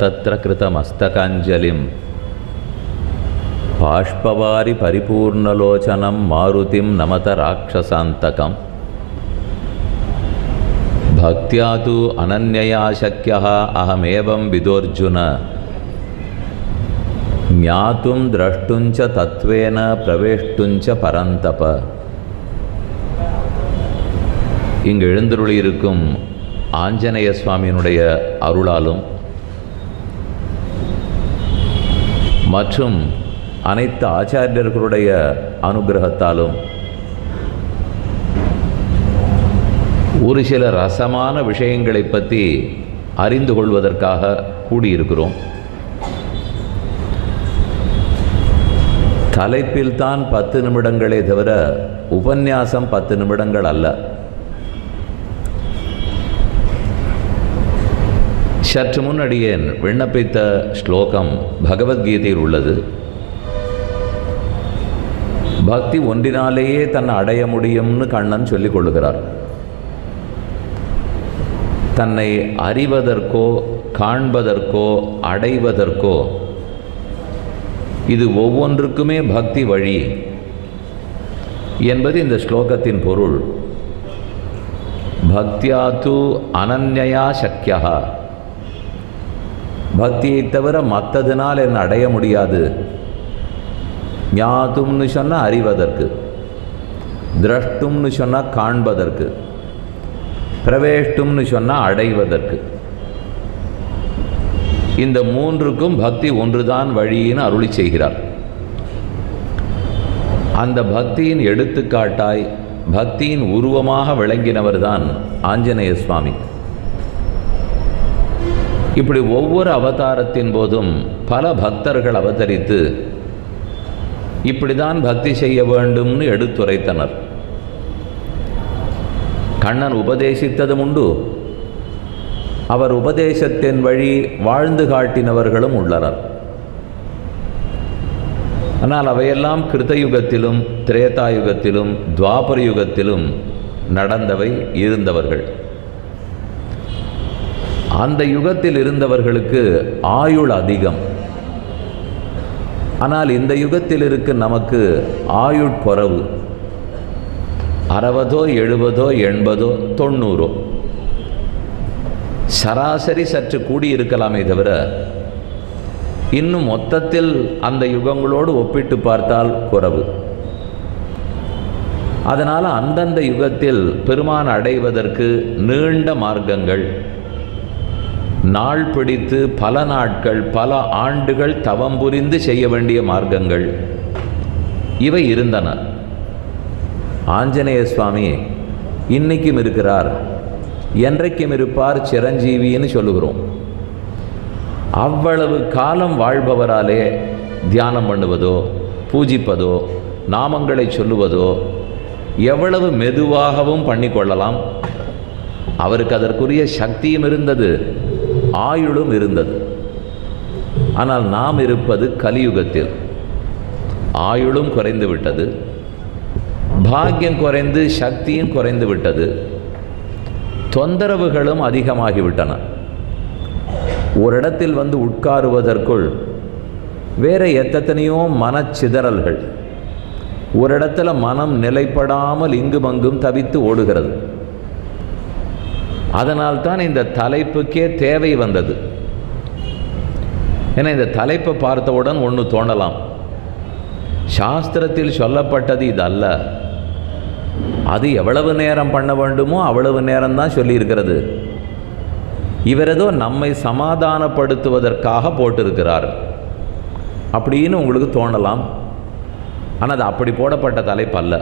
तत्र कृतमस्तकाञ्जलिं बाष्पवारि परिपूर्णलोचनं मारुतिं नमत राक्षसान्तकं भक्त्या तु अनन्यया शक्यः अहमेवं विदोऽर्जुन ज्ञातुं द्रष्टुञ्च तत्त्वेन प्रवेष्टुञ्च परन्तप. இங்கு எழுந்தருளியிருக்கும் ஆஞ்சநேய சுவாமியினுடைய அருளாலும் மற்றும் அனைத்து ஆச்சாரியர்களுடைய அனுகிரகத்தாலும் ஒரு சில ரசமான விஷயங்களை பற்றி அறிந்து கொள்வதற்காக கூடியிருக்கிறோம். தலைப்பில்தான் 10 நிமிடங்களே தவிர உபன்யாசம் 10 நிமிடங்கள் அல்ல. சற்று முன்னடியேன் விண்ணப்பித்த ஸ்லோகம் பகவத்கீதையில் உள்ளது. பக்தி ஒன்றினாலேயே தன்னை அடைய முடியும்னு கண்ணன் சொல்லிக் கொள்ளுகிறார். தன்னை அறிவதற்கோ காண்பதற்கோ அடைவதற்கோ இது ஒவ்வொன்றுக்குமே பக்தி வழி என்பது இந்த ஸ்லோகத்தின் பொருள். பக்தியா து அனன்யயா சக்யா, பக்தியை தவிர மற்றதுனால் என்ன அடைய முடியாது. ஞாதும்னு சொன்னால் அறிவதற்கு, திரஷ்டும்னு சொன்னால் காண்பதற்கு, பிரவேஷ்டும்னு சொன்னால் அடைவதற்கு. இந்த மூன்றுக்கும் பக்தி ஒன்றுதான் வழின்னு அருளி செய்கிறார். அந்த பக்தியின் எடுத்துக்காட்டாய் பக்தியின் உருவமாக விளங்கினவர் தான் ஆஞ்சநேய சுவாமி. இப்படி ஒவ்வொரு அவதாரத்தின் போதும் பல பக்தர்கள் அவதரித்து இப்படிதான் பக்தி செய்ய வேண்டும்னு எடுத்துரைத்தனர். கண்ணன் உபதேசித்ததும் உண்டு, அவர் உபதேசத்தின் வழி வாழ்ந்து காட்டினவர்களும் உள்ளனர். ஆனால் அவையெல்லாம் கிருதயுகத்திலும் திரேதாயுகத்திலும் துவாபர யுகத்திலும் நடந்தவை, இருந்தவர்கள். அந்த யுகத்தில் இருந்தவர்களுக்கு ஆயுள் அதிகம். ஆனால் இந்த யுகத்தில் இருக்க நமக்கு ஆயுள் குறைவு. 60 70 80 90 சராசரி சற்று கூடியிருக்கலாமே தவிர இன்னும் மொத்தத்தில் அந்த யுகங்களோடு ஒப்பிட்டு பார்த்தால் குறைவு. அதனால் அந்தந்த யுகத்தில் பெருமான் அடைவதற்கு நீண்ட மார்க்கங்கள், நாள் பிடித்து பல நாட்கள் பல ஆண்டுகள் தவம் புரிந்து செய்ய வேண்டிய மார்க்கங்கள் இவை இருந்தன. ஆஞ்சநேய சுவாமி இன்னைக்கும் இருக்கிறார், என்றைக்கும் இருப்பார், சிரஞ்சீவின்னு சொல்லுகிறோம். அவ்வளவு காலம் வாழ்பவராலே தியானம் பண்ணுவதோ பூஜிப்பதோ நாமங்களை சொல்லுவதோ எவ்வளவு மெதுவாகவும் பண்ணிக்கொள்ளலாம். அவருக்கு அதற்குரிய சக்தியும் இருந்தது, ஆயுளும் இருந்தது. ஆனால் நாம் இருப்பது கலியுகத்தில். ஆயுளும் குறைந்து விட்டது, பாக்கியம் குறைந்து சக்தியும் குறைந்து விட்டது, தொந்தரவுகளும் அதிகமாகிவிட்டன. ஒரு இடத்தில் வந்து உட்காருவதற்குள் வேற எத்தனையோ மனச்சிதறல்கள், ஒரு இடத்துல மனம் நிலைப்படாமல் இங்குமங்கும் தவித்து ஓடுகிறது. அதனால்தான் இந்த தலைப்புக்கே தேவை வந்தது. ஏன்னா இந்த தலைப்பை பார்த்தவுடன் ஒன்று தோணலாம், சாஸ்திரத்தில் சொல்லப்பட்டது இது அல்ல, அது எவ்வளவு நேரம் பண்ண வேண்டுமோ அவ்வளவு நேரம்தான் சொல்லியிருக்கிறது. இவர் ஏதோ நம்மை சமாதானப்படுத்துவதற்காக போட்டிருக்கிறார் அப்படின்னு உங்களுக்கு தோணலாம். ஆனால் அது அப்படி போடப்பட்ட தலைப்பு அல்ல,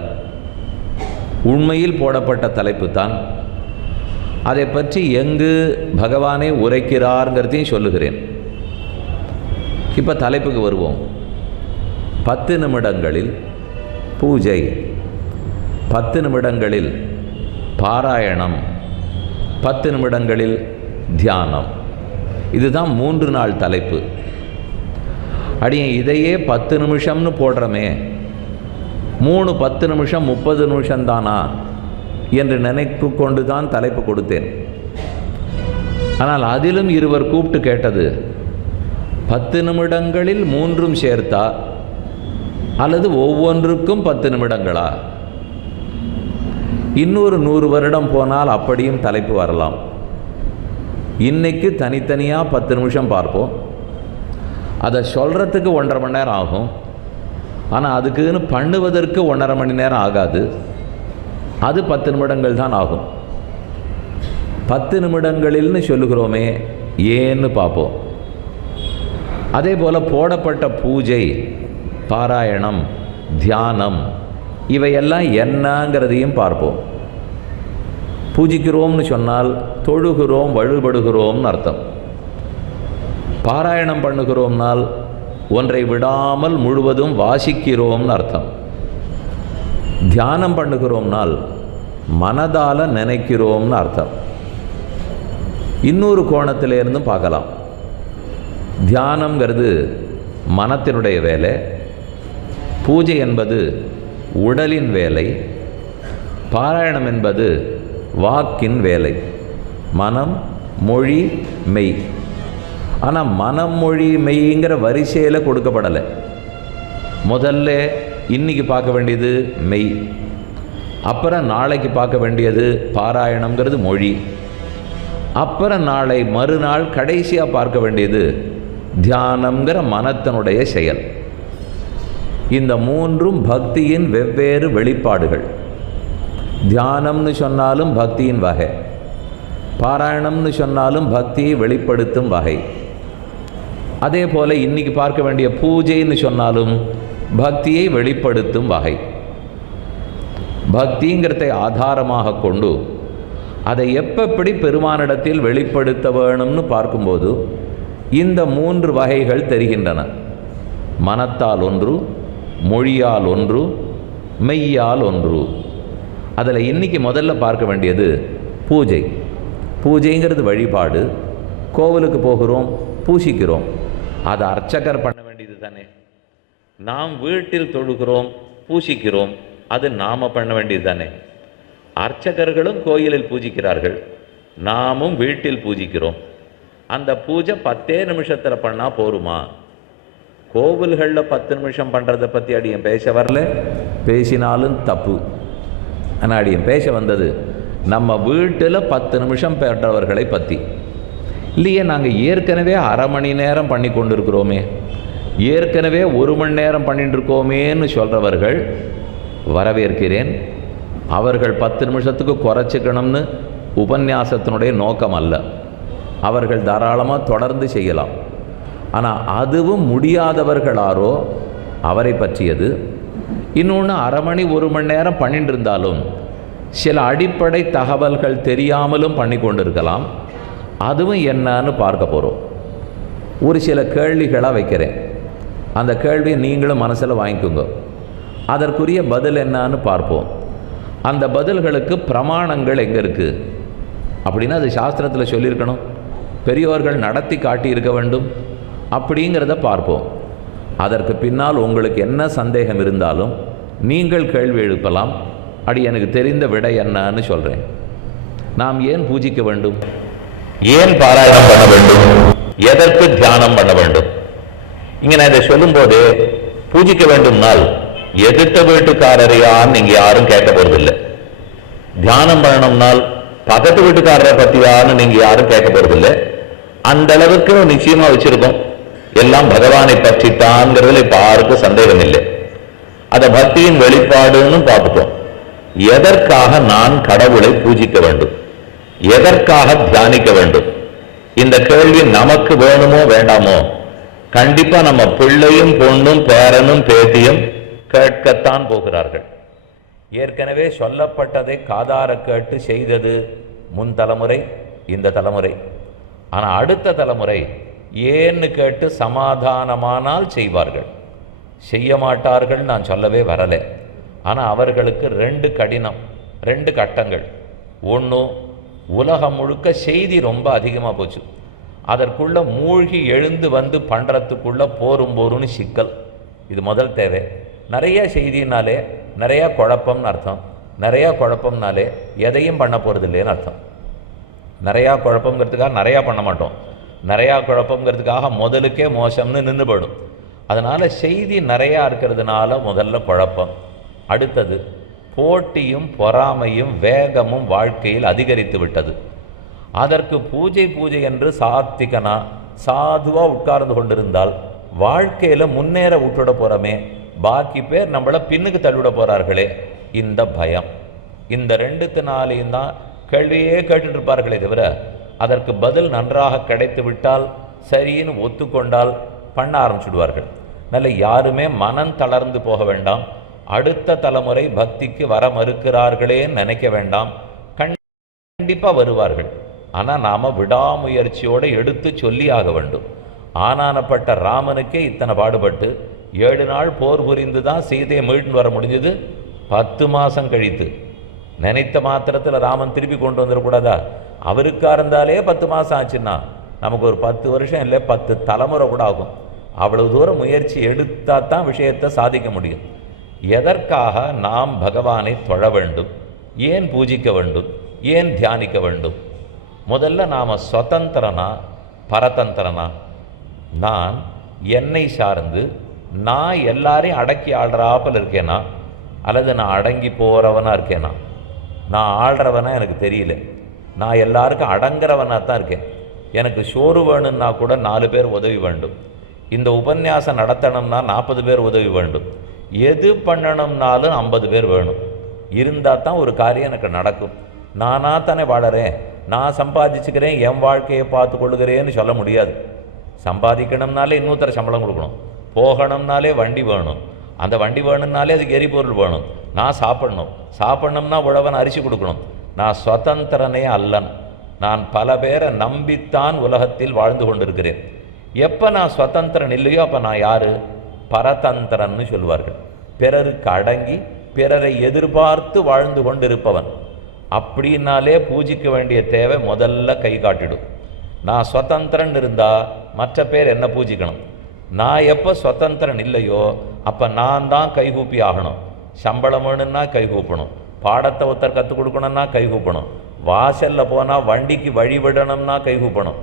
உண்மையில் போடப்பட்ட தலைப்பு தான். அதை பற்றி எங்கு பகவானே உரைக்கிறார்ங்கிறதையும் சொல்லுகிறேன். இப்போ தலைப்புக்கு வருவோம். 10 நிமிடங்களில் பூஜை, 10 நிமிடங்களில் பாராயணம், 10 நிமிடங்களில் தியானம். இதுதான் 3 நாள் தலைப்பு. அடியே இதையே 10 நிமிஷம்னு போடுறமே, 3 10 நிமிஷம் 30 நிமிஷம்தானா என்று நினைப்பு கொண்டு தான் தலைப்பு கொடுத்தேன். ஆனால் அதிலும் இருவர் கூப்பிட்டு கேட்டது, 10 நிமிடங்களில் மூன்றும் சேர்த்தா அல்லது ஒவ்வொன்றுக்கும் 10 நிமிடங்களா? இன்னொரு 100 வருடம் போனால் அப்படியும் தலைப்பு வரலாம். இன்னைக்கு தனித்தனியாக 10 நிமிஷம் பார்ப்போம். அதை சொல்கிறதுக்கு 1.5 மணி நேரம் ஆகும். ஆனால் அதுக்குன்னு பண்ணுவதற்கு 1.5 மணி நேரம் ஆகாது. அது 10 நிமிடங்கள் தான் ஆகும். 10 நிமிடங்களில்னு சொல்லுகிறோமே, ஏன்னு பார்ப்போம். அதே போல் போடப்பட்ட பூஜை, பாராயணம், தியானம் இவையெல்லாம் என்னங்கிறதையும் பார்ப்போம். பூஜிக்கிறோம்னு சொன்னால் தொழுகிறோம், வழிபடுகிறோம்னு அர்த்தம். பாராயணம் பண்ணுகிறோம்னால் ஒன்றை விடாமல் முழுவதும் வாசிக்கிறோம்னு அர்த்தம். தியானம் பண்ணுகிறோம்னால் மனதால் நினைக்கிறோம்னு அர்த்தம். இன்னொரு கோணத்திலிருந்து பார்க்கலாம். தியானம்ங்கிறது மனத்தினுடைய வேலை, பூஜை என்பது உடலின் வேலை, பாராயணம் என்பது வாக்கின் வேலை. மனம், மொழி, மெய். ஆனால் மனம், மொழி, மெய்ங்கிற வரிசையில் கொடுக்கப்படலை. முதல்ல இன்னைக்கு பார்க்க வேண்டியது மெய், அப்புறம் நாளைக்கு பார்க்க வேண்டியது பாராயணம்ங்கிறது மொழி, அப்புறம் நாளை மறுநாள் கடைசியாக பார்க்க வேண்டியது தியானம்ங்கிற மனத்தினுடைய செயல். இந்த மூன்றும் பக்தியின் வெவ்வேறு வெளிப்பாடுகள். தியானம்னு சொன்னாலும் பக்தியின் வகை, பாராயணம்னு சொன்னாலும் பக்தியை வெளிப்படுத்தும் வகை. அதே போல் இன்னைக்கு பார்க்க வேண்டிய பூஜைன்னு சொன்னாலும் பக்தியை வெளிப்படுத்தும் வகை. பக்திங்கிறதை ஆதாரமாக கொண்டு அதை எப்படி பெருமானிடத்தில் வெளிப்படுத்த வேணும்னு பார்க்கும்போது இந்த 3 வகைகள் தெரிகின்றன. மனத்தால் ஒன்று, மொழியால் ஒன்று, மெய்யால் ஒன்று. அதில் இன்னைக்கு முதல்ல பார்க்க வேண்டியது பூஜை. பூஜைங்கிறது வழிபாடு. கோவிலுக்கு போகிறோம், பூசிக்கிறோம், அதை அர்ச்சகர் பண்ண வேண்டியது தானே. நாம் வீட்டில் தொழுகிறோம், பூசிக்கிறோம், அது நாம் பண்ண வேண்டியது தானே. அர்ச்சகர்களும் கோயிலில் பூஜிக்கிறார்கள், நாமும் வீட்டில் பூஜிக்கிறோம். அந்த பூஜை 10 நிமிஷத்தில் பண்ணால் போருமா? கோவில்களில் 10 நிமிஷம் பண்ணுறதை பற்றி அடியன் பேச வரல, பேசினாலும் தப்பு. ஆனால் அடியன் பேச வந்தது நம்ம வீட்டில் 10 நிமிஷம் பெற்றவர்களை பற்றி. இல்லையே, நாங்கள் ஏற்கனவே அரை மணி நேரம் பண்ணி கொண்டு இருக்கிறோமே, ஏற்கனவே 1 மணி நேரம் பண்ணிட்டு இருக்கோமேன்னு சொல்கிறவர்கள் வரவேற்கிறேன். அவர்கள் 10 நிமிஷத்துக்கு குறைச்சிக்கணும்னு உபன்யாசத்தினுடைய நோக்கம் அல்ல. அவர்கள் தாராளமாக தொடர்ந்து செய்யலாம். ஆனால் அதுவும் முடியாதவர்களாரோ அவரை பற்றியது. இன்னொன்று, அரை மணி 1 மணி நேரம் பண்ணிட்டு இருந்தாலும் சில அடிப்படை தகவல்கள் தெரியாமலும் பண்ணி கொண்டிருக்கலாம். அதுவும் என்னன்னு பார்க்க போகிறோம். ஒரு சில கேள்விகளாக வைக்கிறேன். அந்த கேள்வியை நீங்களும் மனசில் வாங்கிக்கோங்க. அதற்குரிய பதில் என்னன்னு பார்ப்போம். அந்த பதில்களுக்கு பிரமாணங்கள் எங்கே இருக்குது அப்படின்னா அது சாஸ்திரத்தில் சொல்லியிருக்கணும், பெரியோர்கள் நடத்தி காட்டியிருக்க வேண்டும், அப்படிங்கிறத பார்ப்போம். அதற்கு பின்னால் உங்களுக்கு என்ன சந்தேகம் இருந்தாலும் நீங்கள் கேள்வி எழுப்பலாம். அப்படி எனக்கு தெரிந்த விடை என்னன்னு சொல்கிறேன். நாம் ஏன் பூஜிக்க வேண்டும், ஏன் பாராயணம் பண்ண வேண்டும், எதற்கு தியானம் பண்ண வேண்டும்? இங்கே நான் இதை சொல்லும்போது பூஜிக்க வேண்டும்னால் எதிர்த்த வீட்டுக்காரரையான்னு இங்கே யாரும் கேட்க போறதில்லை. தியானம் பண்ணணும்னால் பக்கத்து வீட்டுக்காரரை பற்றியான்னு நீங்கள் யாரும் கேட்க போறதில்லை. அந்த அளவுக்கு நிச்சயமாக வச்சிருக்கோம். எல்லாம் பகவானை பற்றித்தான்ங்கிறதுல இப்போ யாருக்கும் சந்தேகம் இல்லை. அதை பக்தியின் வெளிப்பாடுன்னு பார்த்துட்டோம். எதற்காக நான் கடவுளை பூஜிக்க வேண்டும், எதற்காக தியானிக்க வேண்டும்? இந்த கேள்வி நமக்கு வேணுமோ வேண்டாமோ? கண்டிப்பா நம்ம பிள்ளையும் பொண்ணும் பேரனும் பேத்தியும் கேட்கத்தான் போகிறார்கள். ஏற்கனவே சொல்லப்பட்டதை காதார கேட்டு செய்தது முன் தலைமுறை, இந்த தலைமுறை. ஆனால் அடுத்த தலைமுறை ஏன்னு கேட்டு சமாதானமானால் செய்வார்கள், செய்ய மாட்டார்கள் நான் சொல்லவே வரலை. ஆனால் அவர்களுக்கு 2 கடினம், 2 கட்டங்கள். ஒன்று, உலகம் முழுக்க செய்தி ரொம்ப அதிகமாக போச்சு. அதற்குள்ளே மூழ்கி எழுந்து வந்து பண்ணுறதுக்குள்ளே போருன்னு சிக்கல். இது முதல் தேவை. நிறைய செய்தினாலே நிறையா குழப்பம்னு அர்த்தம். நிறையா குழப்பம்னாலே எதையும் பண்ண போகிறது இல்லைன்னு அர்த்தம். நிறையா குழப்பங்கிறதுக்காக நிறையா பண்ண மாட்டோம். நிறையா குழப்பங்கிறதுக்காக முதலுக்கே மோசம்னு நின்று போடும். அதனால் செய்தி நிறையா இருக்கிறதுனால முதல்ல குழப்பம். அடுத்தது போட்டியும் பொறாமையும் வேகமும் வாழ்க்கையில் அதிகரித்து விட்டது. அதற்கு பூஜை என்று சாத்விகனா சாதுவாக உட்கார்ந்து கொண்டிருந்தால் வாழ்க்கையில் முன்னேற விட்டுட போகிறோமே, பாக்கி பேர் நம்மளை பின்னுக்கு தள்ளிவிட போகிறார்களே, இந்த பயம். இந்த ரெண்டுத்தினாலேயும் தான் கேள்வியே கேட்டுட்டு இருப்பார்களே தவிர அதற்கு பதில் நன்றாக கிடைத்து விட்டால் சரின்னு ஒத்துக்கொண்டால் பண்ண ஆரம்பிச்சுடுவார்கள். நல்ல யாருமே மனம் தளர்ந்து போக வேண்டாம். அடுத்த தலைமுறை பக்திக்கு வர மறுக்கிறார்களேன்னு நினைக்க வேண்டாம். கண்டிப்பாக வருவார்கள். ஆனால் நாம் விடாமுயற்சியோடு எடுத்து சொல்லி ஆக வேண்டும். ஆனானப்பட்ட ராமனுக்கே இத்தனை பாடுபட்டு 7 நாள் போர் புரிந்து தான் சீதையை மீட்டு வர முடிஞ்சது. 10 மாதம் கழித்து நினைத்த மாத்திரத்தில் ராமன் திருப்பி கொண்டு வந்துடக்கூடாதா? அவருக்கா இருந்தாலே 10 மாதம் ஆச்சுன்னா நமக்கு ஒரு 10 வருஷம் இல்லை 10 தலைமுறை கூட ஆகும். அவ்வளவு தூரம் முயற்சி எடுத்தால் தான் விஷயத்தை சாதிக்க முடியும். எதற்காக நாம் பகவானை தொழ வேண்டும், ஏன் பூஜிக்க வேண்டும், ஏன் தியானிக்க வேண்டும்? முதல்ல நாம் சுதந்திரனா பரதந்திரனா? நான் என்னை சார்ந்து நான் எல்லாரையும் அடக்கி ஆள்றாப்பில் இருக்கேனா, அல்லது நான் அடங்கி போகிறவனாக இருக்கேனா? நான் ஆள்றவனா எனக்கு தெரியல, நான் எல்லாருக்கும் அடங்குறவனாக தான் இருக்கேன். எனக்கு சோறு வேணும்னா கூட 4 பேர் உதவி வேண்டும். இந்த உபன்யாசம் நடத்தணும்னா 40 பேர் உதவி வேண்டும். எது பண்ணணும்னாலும் 50 பேர் வேணும். இருந்தால் தான் ஒரு காரியம் எனக்கு நடக்கும். நானாக தானே வாழறேன், நான் சம்பாதிச்சுக்கிறேன், என் வாழ்க்கையை பார்த்து கொள்ளுகிறேன்னு சொல்ல முடியாது. சம்பாதிக்கணும்னாலே இன்னொருத்தர சம்பளம் கொடுக்கணும், போகணும்னாலே வண்டி வேணும், அந்த வண்டி வேணும்னாலே அதுக்கு எரிபொருள் வேணும், நான் சாப்பிட்ணும்னா உழவன் அரிசி கொடுக்கணும். நான் சுதந்திரனே அல்லன். நான் பல பேரை நம்பித்தான் உலகத்தில் வாழ்ந்து கொண்டிருக்கிறேன். எப்போ நான் சுதந்திரன் இல்லையோ அப்போ நான் யார்? பரதந்திரன்னு சொல்வார்கள். பிறருக்கு அடங்கி பிறரை எதிர்பார்த்து வாழ்ந்து கொண்டிருப்பவன். அப்படின்னாலே பூஜிக்க வேண்டிய தேவை முதல்ல கை காட்டிடும். நான் சுதந்திரன் இருந்தால் மற்ற பேர் என்ன பூஜிக்கணும். நான் எப்போ சுதந்திரன் இல்லையோ அப்போ நான் தான் கைகூப்பி ஆகணும். சம்பளம் வேணும்னா கைகூப்பணும், பாடத்தை ஒருத்தர் கற்றுக் கொடுக்கணும்னா கைகூப்பணும், வாசலில் போனால் வண்டிக்கு வழிவிடணும்னா கைகூப்பணும்.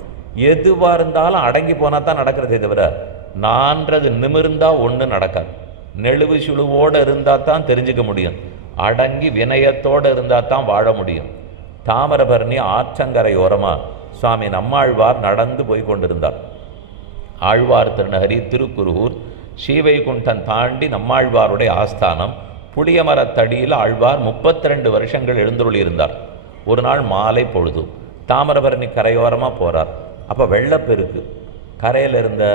எதுவாக இருந்தாலும் அடங்கி போனால் தான் நடக்கிறதே தவிர நான்றது நிமிர்ந்தால் ஒன்றும் நடக்காது. நெளிவு சுழுவோடு இருந்தால் தான் தெரிஞ்சுக்க முடியும். அடங்கி வினயத்தோடு இருந்தால் தான் வாழ முடியும். தாமிரபரணி ஆற்றங்கரையோரமாக சுவாமி நம்மாழ்வார் நடந்து போய் கொண்டிருந்தார். ஆழ்வார் திருநகரி திருக்குருகூர் ஸ்ரீவைகுண்டன் தாண்டி நம்மாழ்வாருடைய ஆஸ்தானம் புளியமரத்தடியில் ஆழ்வார் 32 வருஷங்கள் எழுந்தருளியிருந்தார். ஒரு நாள் மாலை பொழுது தாமிரபரணி கரையோரமாக போகிறார். அப்போ வெள்ளப்பெருக்கு. கரையில் இருந்த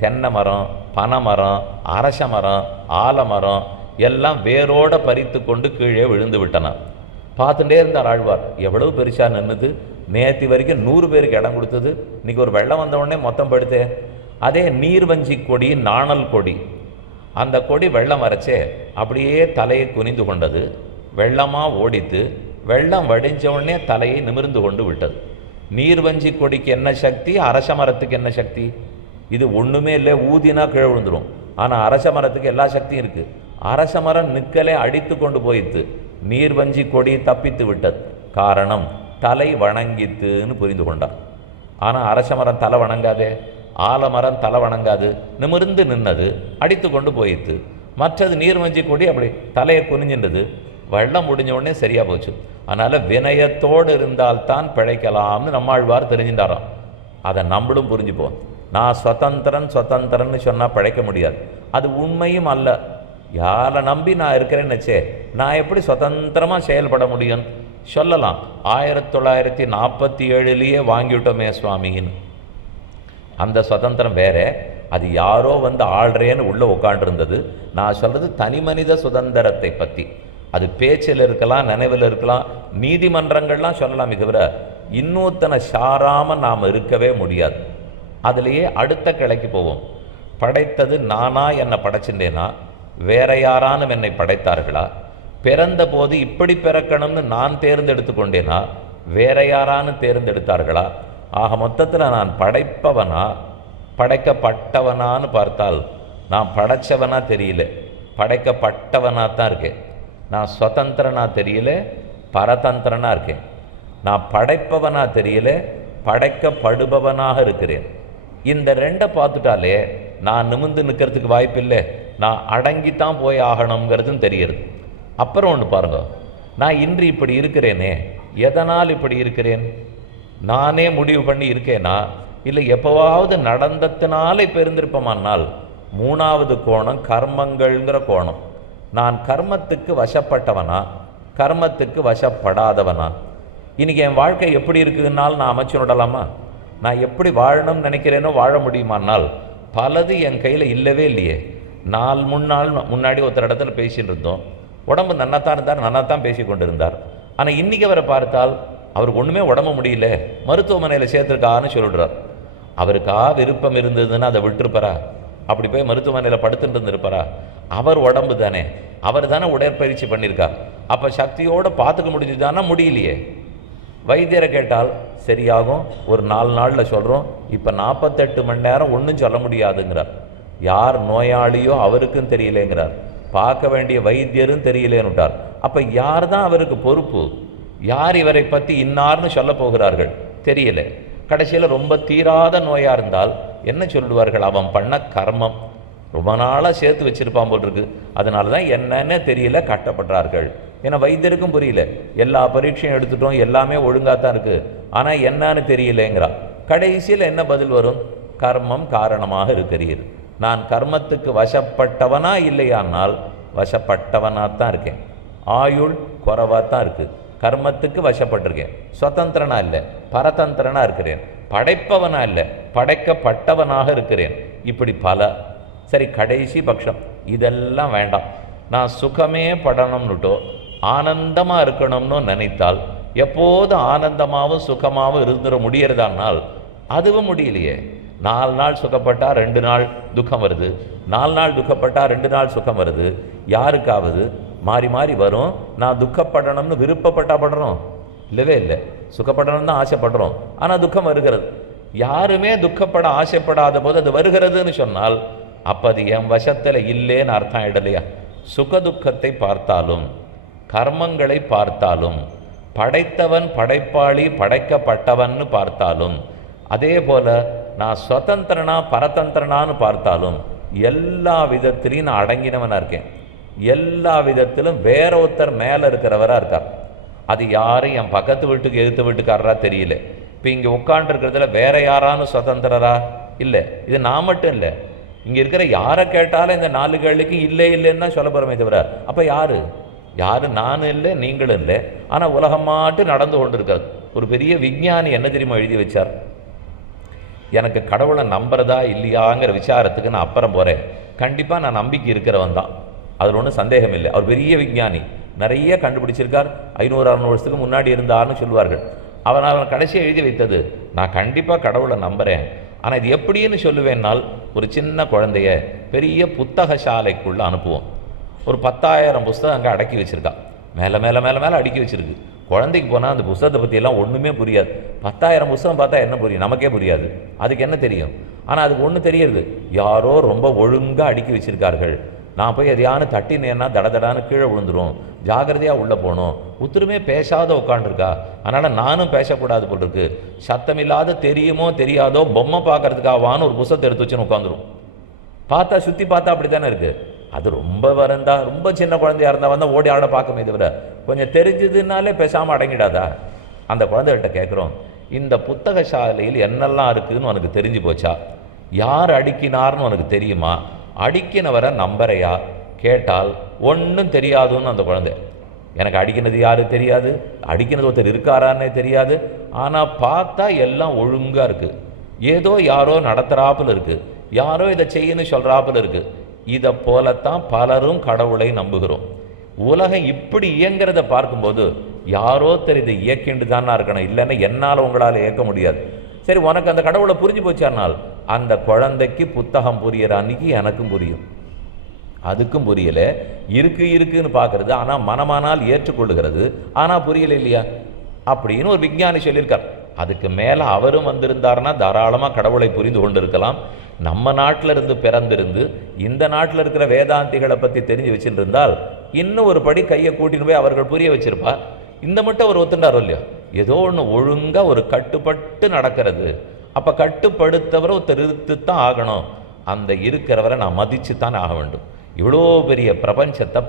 தென்னை மரம், பனைமரம், அரச மரம், ஆலமரம் எல்லாம் வேரோடு பறித்து கொண்டு கீழே விழுந்து விட்டன. பார்த்துட்டே இருந்தார் ஆழ்வார். எவ்வளவு பெருசாக நின்றுது, நேற்று வரைக்கும் 100 பேருக்கு இடம் கொடுத்தது, இன்றைக்கி ஒரு வெள்ளம் வந்தவுடனே மொத்தம் படுத்தே. அதே நீர்வஞ்சி கொடி, நாணல் கொடி, அந்த கொடி வெள்ளம் வரைச்சே அப்படியே தலையை குனிந்து கொண்டது. வெள்ளமாக ஓடித்து, வெள்ளம் வடிஞ்ச உடனே தலையை நிமிர்ந்து கொண்டு விட்டது. நீர்வஞ்சி கொடிக்கு என்ன சக்தி, அரச மரத்துக்கு என்ன சக்தி? இது ஒன்றுமே இல்லை, ஊதினா கீழே விழுந்துடும். ஆனால் அரச மரத்துக்கு எல்லா சக்தியும் இருக்குது. அரச மரம் நிற்கலே அடித்து கொண்டு போயிட்டு, நீர்வஞ்சி கொடி தப்பித்து விட்டது. காரணம் தலை வணங்கித்துன்னு புரிந்து கொண்டார். ஆனால் அரச மரம் தலை வணங்காதே, ஆலமரம் தலை வணங்காது, நிமிர்ந்து நின்னது, அடித்து கொண்டு போயிட்டு. மற்றது நீர்வஞ்சி கொடி அப்படி தலையை குனிஞ்சின்றது. வெள்ளம் முடிஞ்ச உடனே சரியாக போச்சு. அதனால் வினயத்தோடு இருந்தால்தான் பிழைக்கலாம்னு நம்மாழ்வார் தெரிஞ்சுட்டாராம். அதை நம்மளும் புரிஞ்சுப்போம். நான் சுதந்திரன்னு சொன்னால் பிழைக்க முடியாது, அது உண்மையும் அல்ல. யாரை நம்பி நான் இருக்கிறேன்னு வச்சே, நான் எப்படி சுதந்திரமாக செயல்பட முடியும்? சொல்லலாம் 1947 வாங்கிவிட்டோமே சுவாமின்னு. அந்த சுதந்திரம் வேற, அது யாரோ வந்து ஆள்றேன்னு உள்ளே உட்காண்டிருந்தது. நான் சொல்கிறது தனி மனித சுதந்திரத்தை பற்றி. அது பேச்சில் இருக்கலாம், நினைவில் இருக்கலாம், நீதிமன்றங்கள்லாம் சொல்லலாமே தவிர இன்னொருத்தனை சாராமல் நாம் இருக்கவே முடியாது. அதுலேயே அடுத்த கிளைக்கு போவோம். படைத்தது நானா என்னை படைச்சிட்டேனா, வேற யாரானும் என்னை படைத்தார்களா? பிறந்த போது இப்படி பிறக்கணும்னு நான் தேர்ந்தெடுத்து கொண்டேனா, வேற யாரானு தேர்ந்தெடுத்தார்களா? ஆக மொத்தத்தில் நான் படைப்பவனா படைக்கப்பட்டவனான்னு பார்த்தால் நான் படைச்சவனா தெரியல, படைக்கப்பட்டவனா தான் இருக்கேன். நான் சுதந்திரனா தெரியல, பரதந்திரனா இருக்கேன். நான் படைப்பவனா தெரியல, படைக்கப்படுபவனாக இருக்கிறேன். இந்த ரெண்டை பார்த்துட்டாலே நான் நிமிர்ந்து நிற்கிறதுக்கு வாய்ப்பில்லை, நான் அடங்கித்தான் போய் ஆகணுங்கிறதும் தெரியுது. அப்புறம் ஒன்று பாருங்க, நான் இன்று இப்படி இருக்கிறேனே, எதனால் இப்படி இருக்கிறேன்? நானே முடிவு பண்ணி இருக்கேனா, இல்லை எப்போவாவது நடந்ததுனால இப்போ இருந்திருப்போமானால்? மூணாவது கோணம் கர்மங்கள்ங்கிற கோணம். நான் கர்மத்துக்கு வசப்பட்டவனா, கர்மத்துக்கு வசப்படாதவனா? இன்றைக்கி என் வாழ்க்கை எப்படி இருக்குதுன்னாலும் நான் அமைச்சு விடலாமா? நான் எப்படி வாழணும்னு நினைக்கிறேனோ வாழ முடியுமானால்? பலது என் கையில் இல்லவே இல்லையே. முன்னாடி ஒருத்தர் இடத்துல பேசிட்டு இருந்தோம், உடம்பு நன்னாத்தான் இருந்தார், நன்னாத்தான் பேசி கொண்டு இருந்தார். ஆனால் இன்றைக்கி அவரை பார்த்தால் அவருக்கு ஒன்றுமே உடம்பு முடியல, மருத்துவமனையில் சேர்த்துருக்கான்னு சொல்லிடுறார். அவருக்கா விருப்பம் இருந்ததுன்னா அதை விட்டுருப்பாரா? அப்படி போய் மருத்துவமனையில் படுத்துட்டு இருந்திருப்பாரா? அவர் உடம்பு தானே, அவர் தானே உடற்பயிற்சி பண்ணியிருக்கார். அப்போ சக்தியோடு பார்த்துக்க முடிஞ்சுதானா? முடியலையே. வைத்தியரை கேட்டால் சரியாகும், ஒரு 4 நாளில் சொல்கிறோம், இப்போ 48 மணி நேரம் ஒன்றும் சொல்ல முடியாதுங்கிறார். யார் நோயாளியோ அவருக்கும் தெரியலேங்கிறார், பார்க்க வேண்டிய வைத்தியரும் தெரியலேன்னுட்டார். அப்போ யார் தான் அவருக்கு பொறுப்பு? யார் இவரை பற்றி இன்னார்னு சொல்ல போகிறார்கள்? தெரியல. கடைசியில் ரொம்ப தீராத நோயாக இருந்தால் என்ன சொல்லுவார்கள்? அவன் பண்ண கர்மம் ரொம்ப நாளாக சேர்த்து வச்சிருப்பான் போல் இருக்கு, அதனால தான் என்னன்னே தெரியல கட்டப்படுறார்கள். ஏன்னா வைத்தியருக்கும் புரியல, எல்லா பரீட்சையும் எடுத்துட்டோம், எல்லாமே ஒழுங்காக தான் இருக்குது, ஆனால் என்னன்னு தெரியலேங்கிறா. கடைசியில் என்ன பதில் வரும்? கர்மம் காரணமாக இருக்கிறீர். நான் கர்மத்துக்கு வசப்பட்டவனா இல்லையானால் வசப்பட்டவனாக தான் இருக்கேன். ஆயுள் குறைவாக தான் இருக்குது, கர்மத்துக்கு வசப்பட்டிருக்கேன். சுதந்திரனா இல்லை, பரதந்திரனா இருக்கிறேன். படைப்பவனா இல்லை, படைக்கப்பட்டவனாக இருக்கிறேன். இப்படி பல. சரி, கடைசி பட்சம் இதெல்லாம் வேண்டாம், நான் சுகமே படணும்னுட்டோ ஆனந்தமாக இருக்கணும்னு நினைத்தால் எப்போது ஆனந்தமாகவும் சுகமாகவும் இருந்துட முடியறதானால் அதுவும் முடியலையே. 4 நாள் சுகப்பட்டால் 2 நாள் துக்கம் வருது, 4 நாள் துக்கப்பட்டால் 2 நாள் சுகம் வருது. யாருக்காவது மாறி மாறி வரும். நான் துக்கப்படணும்னு விருப்பப்பட்டா படுறோம்? இல்லவே இல்லை. சுகப்படணும்னு தான் ஆசைப்படுறோம், ஆனால் துக்கம் வருகிறது. யாருமே துக்கப்பட ஆசைப்படாத போது அது வருகிறதுன்னு சொன்னால் அப்போ அது என் வசத்தில் இல்லைன்னு அர்த்தம் ஆயிடலையா? சுகதுக்கத்தை பார்த்தாலும் கர்மங்களை பார்த்தாலும் படைத்தவன் படைப்பாளி படைக்கப்பட்டவன்னு பார்த்தாலும் அதே போல் நான் சுதந்திரனா பரதந்திரனான்னு பார்த்தாலும் எல்லா விதத்திலையும் நான் அடங்கினவனாக இருக்கேன். எல்லா விதத்திலும் வேற ஒருத்தர் மேலே இருக்கிறவராக இருக்கார். அது யாரும் என் பக்கத்து வீட்டுக்கு எதிர்த்து வீட்டுக்காரரா தெரியல. இப்போ இங்கே உட்காண்டிருக்கிறதுல வேற யாரானு சுதந்திரரா? இல்லை. இது நான் மட்டும் இல்லை, இங்கே இருக்கிற யாரை கேட்டாலும் இந்த 4 கேள்விக்கு இல்லை இல்லைன்னா சொல்ல போகிறோமே தவிர அப்போ யாரு நானும் இல்லை நீங்களும் இல்லை, ஆனால் உலகம் மாட்டு நடந்து கொண்டு இருக்காது. ஒரு பெரிய விஞ்ஞானி என்ன தெரியுமா எழுதி வச்சார்? எனக்கு கடவுளை நம்புறதா இல்லையாங்கிற விசாரத்துக்கு நான் அப்புறம் போகிறேன், கண்டிப்பாக நான் நம்பிக்கை இருக்கிறவன் தான், அதில் ஒன்றும் சந்தேகம் இல்லை. அவர் பெரிய விஞ்ஞானி, நிறைய கண்டுபிடிச்சிருக்கார். 500-600 வருஷத்துக்கு முன்னாடி இருந்தார்னு சொல்லுவார்கள். அவன் கடைசியாக எழுதி வைத்தது, நான் கண்டிப்பாக கடவுளை நம்புகிறேன், ஆனால் இது எப்படின்னு சொல்லுவேன்னால் ஒரு சின்ன குழந்தைய பெரிய புத்தக சாலைக்குள்ளே அனுப்புவோம். ஒரு 10,000 புஸ்தகம் அங்கே அடக்கி வச்சுருக்கா, மேலே மேலே மேலே மேலே அடுக்கி வச்சுருக்கு. குழந்தைக்கு போனால் அந்த புஸ்தகத்தை பற்றியெல்லாம் ஒன்றுமே புரியாது. 10,000 புஸ்தகம் பார்த்தா என்ன புரியும்? நமக்கே புரியாது. அதுக்கு என்ன தெரியும்? ஆனால் அதுக்கு ஒன்று தெரியுது, யாரோ ரொம்ப ஒழுங்காக அடுக்கி வச்சுருக்கார்கள். நான் போய் எதையானு தட்டினேன்னா தடதடான்னு கீழே விழுந்துடும், ஜாகிரதையாக உள்ளே போகணும். உத்தருமே பேசாத உட்காண்டிருக்கா, அதனால் நானும் பேசக்கூடாது போல் இருக்கு. சத்தமில்லாத தெரியுமோ தெரியாதோ பொம்மை பார்க்கறதுக்காகவான்னு ஒரு புஸ்தகத்தை எடுத்து வச்சுன்னு உட்காந்துரும். பார்த்தா சுற்றி பார்த்தா அப்படி தானே இருக்குது. அது ரொம்ப வரந்தா ரொம்ப சின்ன குழந்தையாக இருந்தால் வந்தால் ஓடி ஆட பார்க்கமே தவிர கொஞ்சம் தெரிஞ்சதுனாலே பேசாமல் அடங்கிடாதா? அந்த குழந்தைகிட்ட கேட்குறோம், இந்த புத்தக சாலையில் என்னெல்லாம் இருக்குதுன்னு உனக்கு தெரிஞ்சு போச்சா? யார் அடுக்கினார்னு உனக்கு தெரியுமா? அடிக்கினவரை நம்பரையா? கேட்டால் ஒன்றும் தெரியாதுன்னு அந்த குழந்தை. எனக்கு அடிக்கினது யாரு தெரியாது, அடிக்கினது ஒருத்தர் இருக்காரான்னே தெரியாது, ஆனால் பார்த்தா எல்லாம் ஒழுங்காக இருக்குது. ஏதோ யாரோ நடத்துகிறாப்புல இருக்குது, யாரோ இதை செய்யணும்னு சொல்கிறாப்புல இருக்குது. இதை போலத்தான் பலரும் கடவுளை நம்புகிறோம். உலகம் இப்படி இயங்கிறத பார்க்கும்போது யாரோ இதை இயக்கிண்டு தானா இருக்கணும், இல்லைன்னா என்னால் உங்களால் இயக்க முடியாது. சரி, உனக்கு அந்த கடவுளை புரிஞ்சு போச்சானால் அந்த குழந்தைக்கு புத்தகம் புரியிற அன்னைக்கு எனக்கும் புரியும். அதுக்கும் புரியல, இருக்குன்னு பார்க்கறது, ஆனால் மனமானால் ஏற்றுக்கொள்ளுகிறது, ஆனால் புரியல இல்லையா அப்படின்னு ஒரு விஞ்ஞானி சொல்லியிருக்கார். அதுக்கு மேலே அவரும் வந்திருந்தாருன்னா தாராளமாக கடவுளை புரிந்து கொண்டிருக்கலாம். நம்ம நாட்டில் இருந்து பிறந்திருந்து இந்த நாட்டில் இருக்கிற வேதாந்திகளை பற்றி தெரிஞ்சு வச்சுட்டு இருந்தால் இன்னும் ஒரு படி கையை கூட்டின்னு போய் அவர்கள் புரிய வச்சிருப்பா. இந்த மட்டும் அவர் ஒத்துண்டாரோ இல்லையோ, ஏதோ ஒன்று ஒழுங்காக ஒரு கட்டுப்பட்டு நடக்கிறது. அப்போ கட்டுப்படுத்தவரை ஒருத்தர் இருத்துத்தான் ஆகணும். அந்த இருக்கிறவரை நான் மதித்து தான் ஆக வேண்டும். இவ்வளோ பெரிய பிரபஞ்சத்தை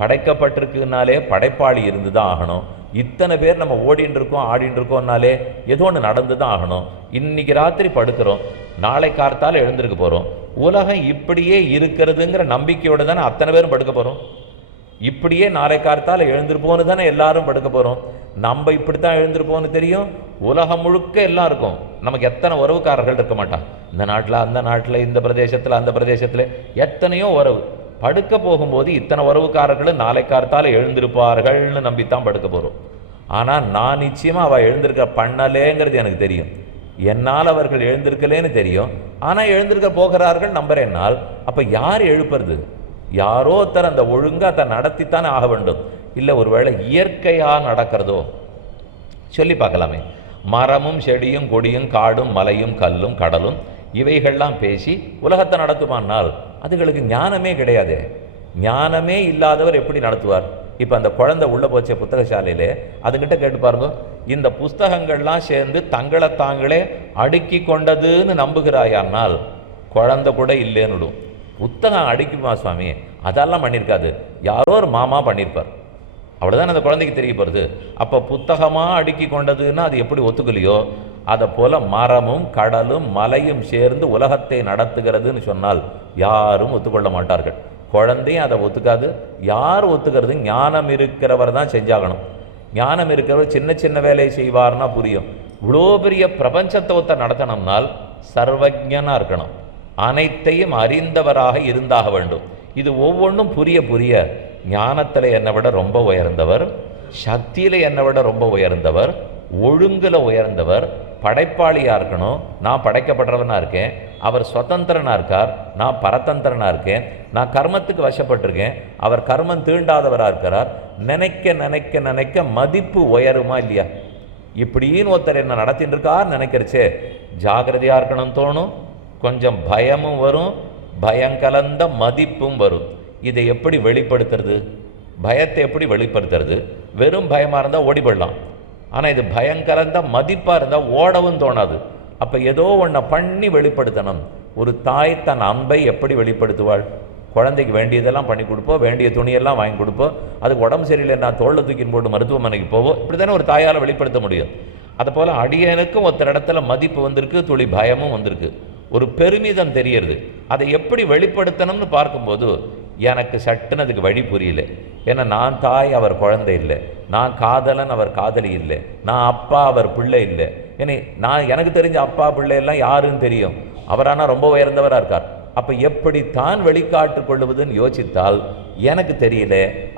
படைக்கப்பட்டிருக்குனாலே படைப்பாளி இருந்து தான் ஆகணும். இத்தனை பேர் நம்ம ஓடின்னு இருக்கோம் ஆடின்னு இருக்கோம்னாலே ஏதோ ஒன்று நடந்து தான் ஆகணும். இன்னைக்கு ராத்திரி படுக்கிறோம், நாளை கார்த்தால எழுந்திருக்க போகிறோம். உலகம் இப்படியே இருக்கிறதுங்கிற நம்பிக்கையோடு தானே அத்தனை பேரும் படுக்க போகிறோம். இப்படியே நாளை கார்த்தால எழுந்திருப்போன்னு தானே எல்லாரும் படுக்க போகிறோம். நம்ம இப்படி தான் எழுந்திருப்போம்னு தெரியும். உலகம் முழுக்க எல்லாம் இருக்கும். நமக்கு எத்தனை உறவுக்காரர்கள் இருக்க மாட்டான். இந்த நாட்டில் அந்த நாட்டில், இந்த பிரதேசத்தில் அந்த பிரதேசத்தில் எத்தனையோ உறவு. படுக்க போகும்போது இத்தனை உறவுக்காரர்களும் நாளை கார்த்தால எழுந்திருப்பார்கள்னு நம்பித்தான் படுக்க போகிறோம். ஆனால் நான் நிச்சயமாக அவள் எழுந்திருக்க பண்ணலேங்கிறது எனக்கு தெரியும். என்னால் அவர்கள் எழுந்திருக்கலேன்னு தெரியும். ஆனால் எழுந்திருக்க போகிறார்கள் நம்புறேன்னால் அப்போ யார் எழுப்புறது? யாரோ ஒருத்தர் அந்த ஒழுங்காக அதை நடத்தித்தானே ஆக வேண்டும். இல்லை ஒருவேளை இயற்கையாக நடக்கிறதோ சொல்லி பார்க்கலாமே. மரமும் செடியும் கொடியும் காடும் மலையும் கல்லும் கடலும் இவைகள்லாம் பேசி உலகத்தை நடத்துமானால் அதுகளுக்கு ஞானமே கிடையாது. ஞானமே இல்லாதவர் எப்படி நடத்துவார்? இப்போ அந்த குழந்தை உள்ளே போச்ச புத்தகசாலையிலே அதுக்கிட்ட கேட்டு பாருங்க, இந்த புஸ்தகங்கள்லாம் சேர்ந்து தங்களை தாங்களே அடுக்கி கொண்டதுன்னு நம்புகிறாயானால் குழந்தை கூட இல்லைன்னுடும். புத்தகம் அடிக்குமா சுவாமி? அதெல்லாம் பண்ணியிருக்காது, யாரோ ஒரு மாமா பண்ணியிருப்பார், அவ்வளோதான் அந்த குழந்தைக்கு தெரிய போகிறது. அப்போ புத்தகமாக அடுக்கி கொண்டதுன்னா அது எப்படி ஒத்துக்கலையோ அதை போல் மரமும் கடலும் மலையும் சேர்ந்து உலகத்தை நடத்துகிறதுன்னு சொன்னால் யாரும் ஒத்துக்கொள்ள மாட்டார்கள். குழந்தையும் அதை ஒத்துக்காது. யார் ஒத்துக்கிறது? ஞானம் இருக்கிறவர் தான் செஞ்சாகணும். ஞானம் இருக்கிறவர் சின்ன சின்ன வேலையை செய்வார்னா புரியும். இவ்வளோ பெரிய பிரபஞ்சத்தை ஒருத்தர் நடத்தணும்னால் சர்வஜனாக இருக்கணும், அனைத்தையும் அறிந்தவராக இருந்தாக வேண்டும். இது ஒவ்வொன்றும் புரிய புரிய ஞானத்தில் என்னை விட ரொம்ப உயர்ந்தவர், சக்தியில் என்னை விட ரொம்ப உயர்ந்தவர், ஒழுங்கில் உயர்ந்தவர், படைப்பாளியாக இருக்கணும். நான் படைக்கப்படுறவனாக இருக்கேன், அவர் சுதந்திரனாக இருக்கார், நான் பரதந்திரனாக இருக்கேன். நான் கர்மத்துக்கு வசப்பட்டிருக்கேன், அவர் கர்மம் தீண்டாதவராக இருக்கிறார். நினைக்க நினைக்க நினைக்க மதிப்பு உயருமா இல்லையா? இப்படின்னு ஒருத்தர் என்ன நடத்தின்னு இருக்கார் நினைக்கிறச்சே ஜாகிரதையாக இருக்கணும்னு தோணும். கொஞ்சம் பயமும் வரும், பயங்கலந்த மதிப்பும் வரும். இதை எப்படி வெளிப்படுத்துறது? பயத்தை எப்படி வெளிப்படுத்துறது? வெறும் பயமாக இருந்தால் ஓடிப்படலாம். ஆனால் இது பயங்கலந்த மதிப்பாக இருந்தால் ஓடவும் தோணாது. அப்போ ஏதோ ஒன்றை பண்ணி வெளிப்படுத்தணும். ஒரு தாய் தன் அன்பை எப்படி வெளிப்படுத்துவாள்? குழந்தைக்கு வேண்டியதெல்லாம் பண்ணி கொடுப்போம், வேண்டிய துணியெல்லாம் வாங்கி கொடுப்போம். அதுக்கு உடம்பு சரியில்லை, நான் தோளில் தூக்கின்னு போட்டு மருத்துவமனைக்கு போவோம். இப்படி தானே ஒரு தாயால் வெளிப்படுத்த முடியும். அதுபோல் அடியனுக்கும் ஒருத்தர் இடத்துல மதிப்பு வந்திருக்கு, துளி பயமும் வந்திருக்கு, ஒரு பெருமிதம் தெரியறது. அதை எப்படி வெளிப்படுத்தணும்னு பார்க்கும்போது எனக்கு சட்டுன்னு அதுக்கு வழி புரியல. ஏன்னா நான் தாய், அவர் குழந்தை இல்லை. நான் காதலன், அவர் காதலி இல்லை. நான் அப்பா, அவர் பிள்ளை இல்லை. ஏன்னா எனக்கு தெரிஞ்ச அப்பா பிள்ளை எல்லாம் யாருன்னு தெரியும். அவரானா ரொம்ப உயர்ந்தவராக இருக்கார். அப்போ எப்படித்தான் வெளிக்காட்டு கொள்ளுவதுன்னு யோசித்தால் எனக்கு தெரியல.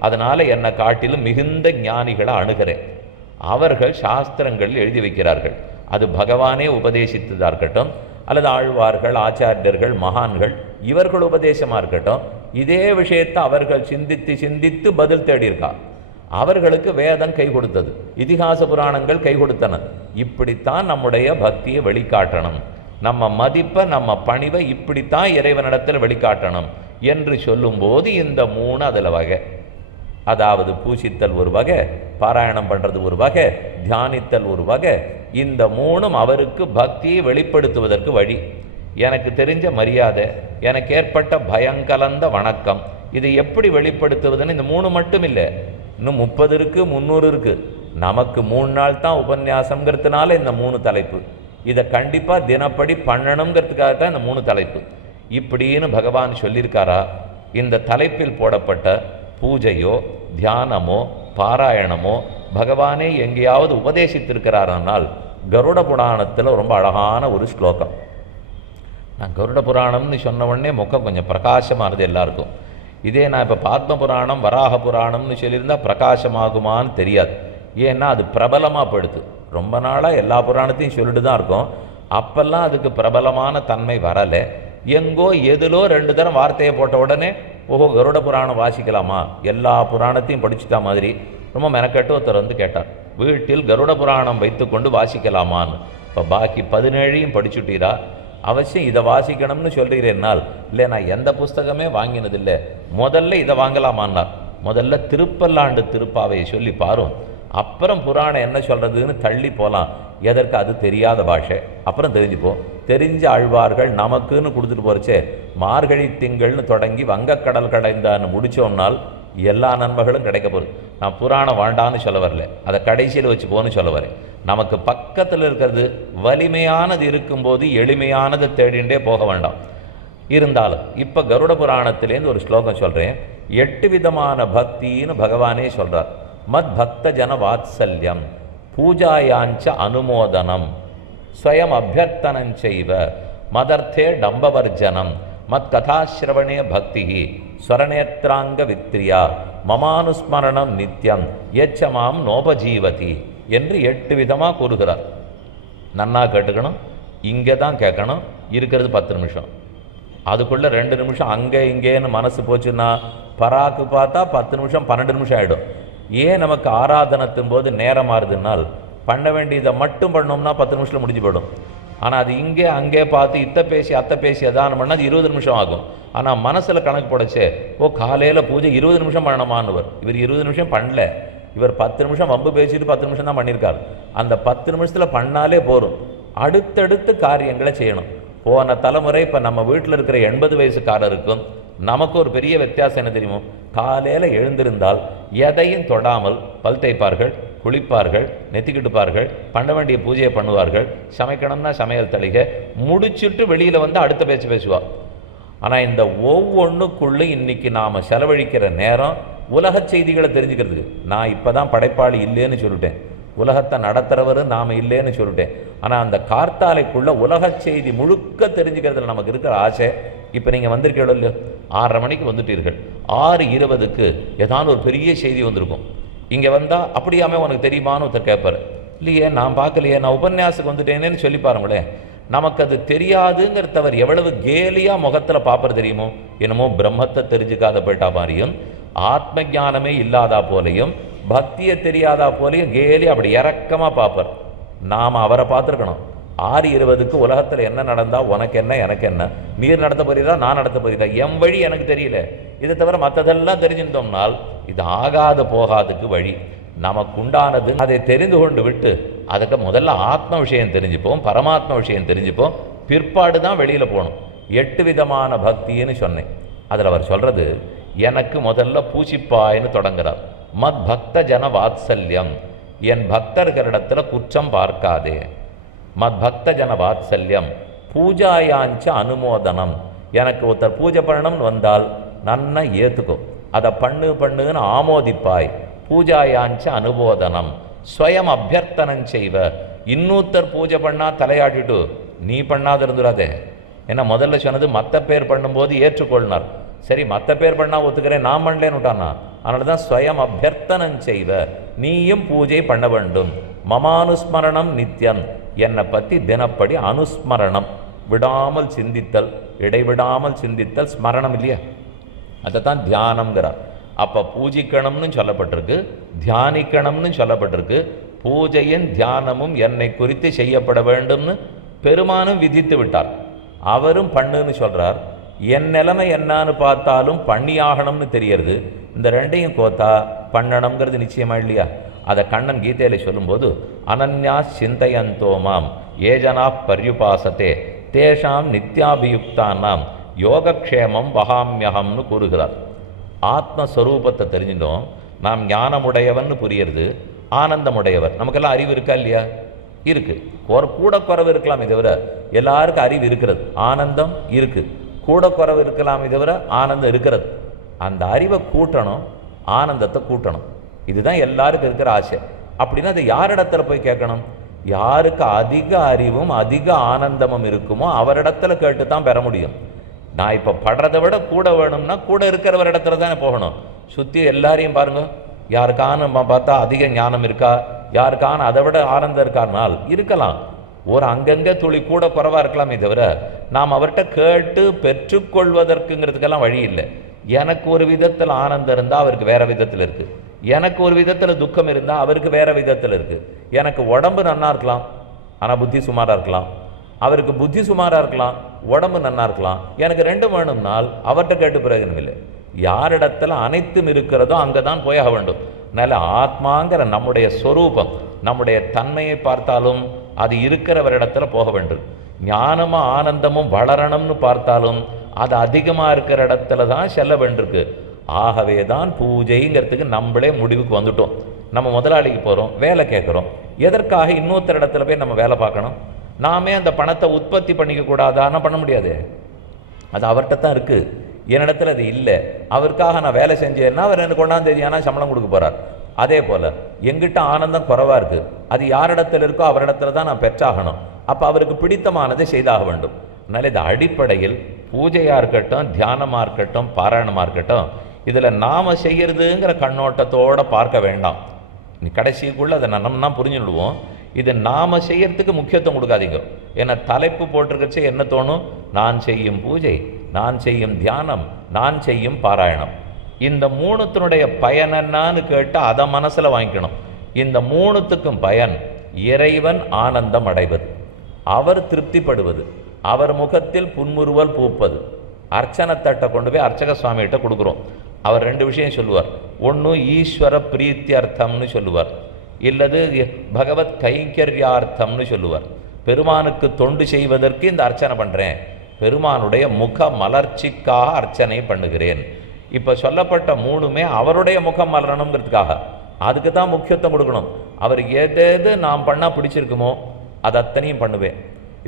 அதனால் என்னை காட்டிலும் மிகுந்த ஞானிகளை அணுகிறேன். அவர்கள் சாஸ்திரங்கள் எழுதி வைக்கிறார்கள். அது பகவானே உபதேசித்ததாக இருக்கட்டும், அல்லது ஆழ்வார்கள், ஆச்சாரியர்கள், மகான்கள் இவர்கள் உபதேசமாக இருக்கட்டும், இதே விஷயத்தை அவர்கள் சிந்தித்து சிந்தித்து பதில் தேடியிருக்கா. அவர்களுக்கு வேதம் கை கொடுத்தது, இதிகாச புராணங்கள் கை கொடுத்தன. இப்படித்தான் நம்முடைய பக்தியை வெளிக்காட்டணும், நம்ம மதிப்பை, நம்ம பணிவை இப்படித்தான் இறைவனிடத்தில் வெளிக்காட்டணும் என்று சொல்லும்போது இந்த மூணு அதில் வகை. அதாவது பூசித்தல் ஒரு வகை, பாராயணம் பண்ணுறது ஒரு வகை, தியானித்தல் ஒரு வகை. இந்த மூணும் அவருக்கு பக்தியை வெளிப்படுத்துவதற்கு வழி. எனக்கு தெரிஞ்ச மரியாதை, எனக்கு ஏற்பட்ட பயங்கலந்த வணக்கம், இதை எப்படி வெளிப்படுத்துவதுன்னு இந்த மூணு மட்டும் இல்லை, இன்னும் 30 இருக்குது, 300 இருக்குது. நமக்கு 3 நாள் தான் உபன்யாசங்கிறதுனால இந்த 3 தலைப்பு. இதை கண்டிப்பாக தினப்படி பண்ணணுங்கிறதுக்காக தான் இந்த 3 தலைப்பு. இப்படின்னு பகவான் சொல்லியிருக்காரா? இந்த தலைப்பில் போடப்பட்ட பூஜையோ தியானமோ பாராயணமோ பகவானே எங்கேயாவது உபதேசித்திருக்கிறாரானால் கருட புராணத்தில் ரொம்ப அழகான ஒரு ஸ்லோகம். நான் கருட புராணம்னு சொன்ன உடனே முகம் கொஞ்சம் பிரகாசமானது எல்லாருக்கும். இதே நான் இப்போ பத்ம புராணம், வராக புராணம்னு சொல்லியிருந்தால் பிரகாசமாகுமான்னு தெரியாது. ஏன்னா அது பிரபலமாக போயிடுது. ரொம்ப நாளாக எல்லா புராணத்தையும் சொல்லிட்டு தான் இருக்கோம். அப்பெல்லாம் அதுக்கு பிரபலமான தன்மை வரலை. எங்கோ எதிலோ 2 தரம் வார்த்தையை போட்ட உடனே ஓஹோ கருட புராணம் வாசிக்கலாமா, எல்லா புராணத்தையும் படிச்சுட்டா மாதிரி ரொம்ப மெனக்கட்டு ஒருத்தர் வந்து கேட்டார், வீட்டில் கருட புராணம் வைத்து கொண்டு வாசிக்கலாமான்னு. இப்போ பாக்கி 17ஐயும் படிச்சுட்டீரா? அவசியம் இதை வாசிக்கணும்னு சொல்கிறேன்னால், இல்லை நான் எந்த புஸ்தகமே வாங்கினதில்லை, முதல்ல இதை வாங்கலாமான்னார். முதல்ல திருப்பல்லாண்டு திருப்பாவையை சொல்லி பாரும், அப்புறம் புராணம் என்ன சொல்கிறதுன்னு தள்ளி போகலாம். எதற்கு? அது தெரியாத பாஷை. அப்புறம் தெரிஞ்சுப்போம். தெரிஞ்ச ஆழ்வார்கள் நமக்குன்னு கொடுத்துட்டு போகிறச்சே மார்கழி திங்கள்னு தொடங்கி வங்கக்கடல் கடைந்தான்னு முடித்தோம்னால் எல்லா நன்மைகளும் கிடைக்க போகுது. நான் புராணம் வேண்டான்னு சொல்ல வரல, அதை கடைசியில் வச்சு போன்னு சொல்ல வரேன். நமக்கு பக்கத்தில் இருக்கிறது வலிமையானது இருக்கும்போது எளிமையானதை தேடிண்டே போக வேண்டாம். இருந்தாலும் இப்போ கருட புராணத்திலேருந்து ஒரு ஸ்லோகம் சொல்கிறேன். 8 விதமான பக்தின்னு பகவானே சொல்கிறார். மத் பக்த ஜன வாத்சல்யம், பூஜாயாஞ்ச அனுமோதனம், ஸ்வயம் அபியர்த்தனஞ்சைவ, மதர்த்தே டம்பவர்ஜனம், மத் கதாசிரவணே பக்தி, ஸ்வரநேத்ராங்க வித்ரியா, மமானுஸ்மரணம் நித்யம், எச்சமாம் நோபஜீவதி என்று 8 விதமாக கூறுகிறார். நன்னா கேட்டுக்கணும். இங்கே தான் கேட்கணும். இருக்கிறது 10 நிமிஷம். அதுக்குள்ளே 2 நிமிஷம் அங்கே இங்கேன்னு மனசு போச்சுன்னா பராக்கு பார்த்தா 10 நிமிஷம் 12 நிமிஷம் ஆகிடும். ஏன் நமக்கு ஆராதனத்தும் போது நேரம் மாறுதுனால் பண்ண வேண்டியதை மட்டும் பண்ணோம்னா 10 நிமிஷத்தில் முடிஞ்சு போயிடும். ஆனால் அது இங்கே அங்கே பார்த்து இத்தை பேசி அத்தை பேசி எதான பண்ணால் அது 20 நிமிஷம் ஆகும். ஆனால் மனசில் கணக்கு போடச்சே, காலையில் பூஜை 20 நிமிஷம் பண்ணணுமான்னுவர். இவர் 20 நிமிஷம் பண்ணல, இவர் 10 நிமிஷம் வம்பு பேசிட்டு 10 நிமிஷம் தான் பண்ணியிருக்கார். அந்த 10 நிமிஷத்தில் பண்ணாலே போகும். அடுத்தடுத்து காரியங்களை செய்யணும். போன தலைமுறை இப்போ நம்ம வீட்டில் இருக்கிற 80 வயசுக்காரருக்கும் நமக்கு ஒரு பெரிய வித்தியாசம் என்ன தெரியுமோ? காலையில் எழுந்திருந்தால் எதையும் தொடாமல் பல் தேய்ப்பார்கள், குளிப்பார்கள், நெத்திக்கிட்டுப்பார்கள், பண்ண வேண்டிய பூஜையை பண்ணுவார்கள், சமைக்கணும்னா சமையல் தளிகை முடிச்சுட்டு வெளியில் வந்து அடுத்த பேச்சு பேசுவாள். ஆனால் இந்த ஒவ்வொன்றுக்குள்ளே இன்றைக்கி நாம் செலவழிக்கிற நேரம் உலக செய்திகளை தெரிஞ்சுக்கிறதுக்கு. நான் இப்போ தான் படைப்பாளி இல்லைன்னு சொல்லிட்டேன், உலகத்தை நடத்துகிறவர் நாம் இல்லைன்னு சொல்லிட்டேன். ஆனால் அந்த கார்த்தாலைக்குள்ளே உலக செய்தி முழுக்க தெரிஞ்சுக்கிறதுல நமக்கு இருக்கிற ஆசை. இப்போ நீங்கள் வந்திருக்கீங்களோ இல்லையோ, 6:30 மணிக்கு வந்துட்டீர்கள், 6:20க்கு ஏதாவது ஒரு பெரிய செய்தி வந்திருக்கும். இங்கே வந்தால் அப்படியாமே உனக்கு தெரியுமான்னு ஒருத்தர் கேட்பார். இல்லையே நான் பார்க்கலையே, நான் உபன்யாசத்துக்கு வந்துட்டேனேன்னு சொல்லி பாருங்களேன். நமக்கு அது தெரியாதுங்கிறதவர் எவ்வளவு கேலியாக முகத்தில் பார்ப்பது தெரியுமோ? என்னமோ பிரம்மத்தை தெரிஞ்சுக்காத போயிட்டா மாதிரியும், ஆத்ம ஞானமே இல்லாதா போலையும், பக்தியை தெரியாதா போலையும் கேலி அப்படி இறக்கமாக பார்ப்பார். நாம் அவரை பார்த்துருக்கணும். 6:20க்கு உலகத்தில் என்ன நடந்தால் உனக்கு என்ன எனக்கு என்ன, நீர் நடத்த போறீதா நான் நடத்த போறீதா, என் வழி எனக்கு தெரியல, இதை தவிர மற்றதெல்லாம் தெரிஞ்சிருந்தோம்னால் இது ஆகாது போகாதுக்கு வழி. நமக்கு உண்டானது அதை தெரிந்து கொண்டு விட்டு அதுக்கு முதல்ல ஆத்ம விஷயம் தெரிஞ்சுப்போம், பரமாத்ம விஷயம் தெரிஞ்சுப்போம், பிற்பாடு தான் வெளியில் போகணும். 8 விதமான பக்தின்னு சொன்னேன். அதில் அவர் சொல்கிறது, எனக்கு முதல்ல பூசிப்பாயின்னு தொடங்குறார். மத் பக்த ஜன வாத்சல்யம், என் பக்தர்களிடத்தில் குற்றம் பார்க்காதே. மத் பக்த ஜன வாத்சல்யம், பூஜாயாஞ்ச அனுமோதனம், எனக்கு ஒருத்தர் பூஜை பண்ணணும்னு வந்தால் நன்னா ஏற்றுக்கோ, அதை பண்ணுன்னு ஆமோதிப்பாய். பூஜாயாஞ்ச அனுபோதனம், ஸ்வயம் அபியர்த்தனம் செய்வ, இன்னொருத்தர் பூஜை பண்ணால் தலையாடிட்டு நீ பண்ணாத இருந்துடாதே. ஏன்னா முதல்ல சொன்னது மற்ற பேர் பண்ணும்போது ஏற்றுக்கொள்னார். சரி மற்ற பேர் பண்ணால் ஒத்துக்கிறேன், நான் பண்ணலேன்னு விட்டானா. அதனால தான் ஸ்வயம் அபியர்த்தனம் செய்வ, நீயும் பூஜை பண்ண வேண்டும். மமானுஸ்மரணம் நித்யம், என்னை பற்றி தினப்படி அனுஸ்மரணம், விடாமல் சிந்தித்தல், இடைவிடாமல் சிந்தித்தல் ஸ்மரணம் இல்லையா, அதை தான் தியானம்ங்கிறார். அப்போ பூஜிக்கணும்னு சொல்லப்பட்டிருக்கு, தியானிக்கணும்னு சொல்லப்பட்டிருக்கு. பூஜையின் தியானமும் என்னை குறித்து செய்யப்பட வேண்டும்னு பெருமானும் விதித்து விட்டார். அவரும் பண்ணுன்னு சொல்கிறார். என் நிலைமை என்னான்னு பார்த்தாலும் பண்ணியாகணும்னு தெரியறது. இந்த ரெண்டையும் கோத்தா பண்ணணுங்கிறது நிச்சயமா இல்லையா? அதை கண்ணன் கீதையில் சொல்லும்போது, அனன்யா சிந்தையந்தோமாம் ஏஜனா பர்யுபாசத்தே தேஷாம் நித்யாபியுக்தானாம் யோகக்ஷேமம் வகாமியகம்னு கூறுகிறார். ஆத்மஸ்வரூபத்தை தெரிஞ்சிட்டோம், நாம் ஞானமுடையவன் புரியுறது, ஆனந்தமுடையவர். நமக்கெல்லாம் அறிவு இருக்கா இல்லையா? இருக்குது. கூட குறைவு இருக்கலாம், இதை விட எல்லாருக்கும் அறிவு இருக்கிறது, ஆனந்தம் இருக்குது. கூட குறைவு இருக்கலாம், இதை விட ஆனந்தம் இருக்கிறது. அந்த அறிவை கூட்டணும், ஆனந்தத்தை கூட்டணும். இதுதான் எல்லாருக்கும் இருக்கிற ஆசை. அப்படின்னா அது யாரிடத்துல போய் கேட்கணும்? யாருக்கு அதிக அறிவும் அதிக ஆனந்தமும் இருக்குமோ அவரிடத்துல கேட்டு தான் பெற முடியும். நான் இப்போ படுறதை விட கூட வேணும்னா கூட இருக்கிறவர் இடத்துல தானே போகணும். சுற்றி எல்லாரையும் பாருங்க, யாருக்கான பார்த்தா அதிக ஞானம் இருக்கா, யாருக்கான அதை விட ஆனந்தம் இருக்காருனால் இருக்கலாம். ஒரு அங்கங்கே துளி கூட குறைவாக இருக்கலாமே தவிர நாம் அவர்கிட்ட கேட்டு பெற்றுக்கொள்வதற்குங்கிறதுக்கெல்லாம் வழி இல்லை. எனக்கு ஒரு விதத்தில் ஆனந்தம் இருந்தால் அவருக்கு வேறு விதத்தில் இருக்குது, எனக்கு ஒரு விதத்தில் துக்கம் இருந்தால் அவருக்கு வேறு விதத்தில் இருக்குது. எனக்கு உடம்பு நன்னா இருக்கலாம் ஆனால் புத்தி சுமாராக இருக்கலாம், அவருக்கு புத்தி சுமாராக இருக்கலாம் உடம்பு நன்னா இருக்கலாம். எனக்கு ரெண்டும் வேணும்னால் அவர்கிட்ட கேட்டு பிரயோஜனம் இல்லை. யாரிடத்தில் அனைத்தும் இருக்கிறதோ அங்கே தான் போயாக வேண்டும். அதனால் ஆத்மாங்கிற நம்முடைய ஸ்வரூபம், நம்முடைய தன்மையை பார்த்தாலும் அது இருக்கிறவரிடத்துல போக வேண்டும். ஞானமும் ஆனந்தமும் வளரணும்னு பார்த்தாலும் அது அதிகமாக இருக்கிற இடத்துல தான் செல்ல வேண்டியிருக்கு. ஆகவே தான் பூஜைங்கிறதுக்கு நம்மளே முடிவுக்கு வந்துட்டோம். நம்ம முதலாளிக்கு போகிறோம், வேலை கேட்குறோம். எதற்காக இன்னொருத்தர் இடத்துல போய் நம்ம வேலை பார்க்கணும்? நாமே அந்த பணத்தை உற்பத்தி பண்ணிக்க கூடாதான்னா பண்ண முடியாது. அது அவர்கிட்ட தான் இருக்குது. என்னிடத்துல அது இல்லை. அவருக்காக நான் வேலை செஞ்சேன்னா அவர் எனக்கு கொண்டாந்தேதியானா சம்பளம் கொடுக்க போகிறார். அதே போல் எங்கிட்ட ஆனந்தம் குறைவாக இருக்குது, அது யாரிடத்துல இருக்கோ அவரிடத்துல தான் நான் பெற்றாகணும். அப்போ அவருக்கு பிடித்தமானதை செய்தாக வேண்டும். அதனால் இது அடிப்படையில் பூஜையாக இருக்கட்டும், தியானமாக இருக்கட்டும், பாராயணமாக இருக்கட்டும், இதில் நாம் செய்கிறதுங்கிற கண்ணோட்டத்தோடு பார்க்க வேண்டாம். நீ கடைசிக்குள்ளே அதை நம்ம புரிஞ்சுடுவோம். இது நாம் செய்யறதுக்கு முக்கியத்துவம் கொடுக்காதீங்க. ஏன்னா தலைப்பு போட்டிருக்கச்சே என்ன தோணும்? நான் செய்யும் பூஜை, நான் செய்யும் தியானம், நான் செய்யும் பாராயணம். இந்த மூணுத்தினுடைய பயன் என்னான்னு கேட்டால் அதை மனசில் வாங்கிக்கணும். இந்த மூணுத்துக்கும் பயன் இறைவன் ஆனந்தம் அடைவது, அவர் திருப்திப்படுவது, அவர் முகத்தில் புன்முறுவல் பூப்பது. அர்ச்சனத்தட்டை கொண்டு போய் அர்ச்சக சுவாமிகிட்ட கொடுக்குறோம். அவர் 2 விஷயம் சொல்லுவார். ஒன்று ஈஸ்வர பிரீத்தியர்த்தம்னு சொல்லுவார், இல்லது பகவத் கைங்கர்யார்த்தம்னு சொல்லுவார். பெருமானுக்கு தொண்டு செய்வதற்கு இந்த அர்ச்சனை பண்ணுறேன், பெருமானுடைய முக மலர்ச்சிக்காக அர்ச்சனை பண்ணுகிறேன். இப்போ சொல்லப்பட்ட மூணுமே அவருடைய முகம் மலரணுங்கிறதுக்காக, அதுக்கு தான் முக்கியத்துவம் கொடுக்கணும். அவர் எது நாம் பண்ணால் பிடிச்சிருக்குமோ அது அத்தனையும் பண்ணுவேன்.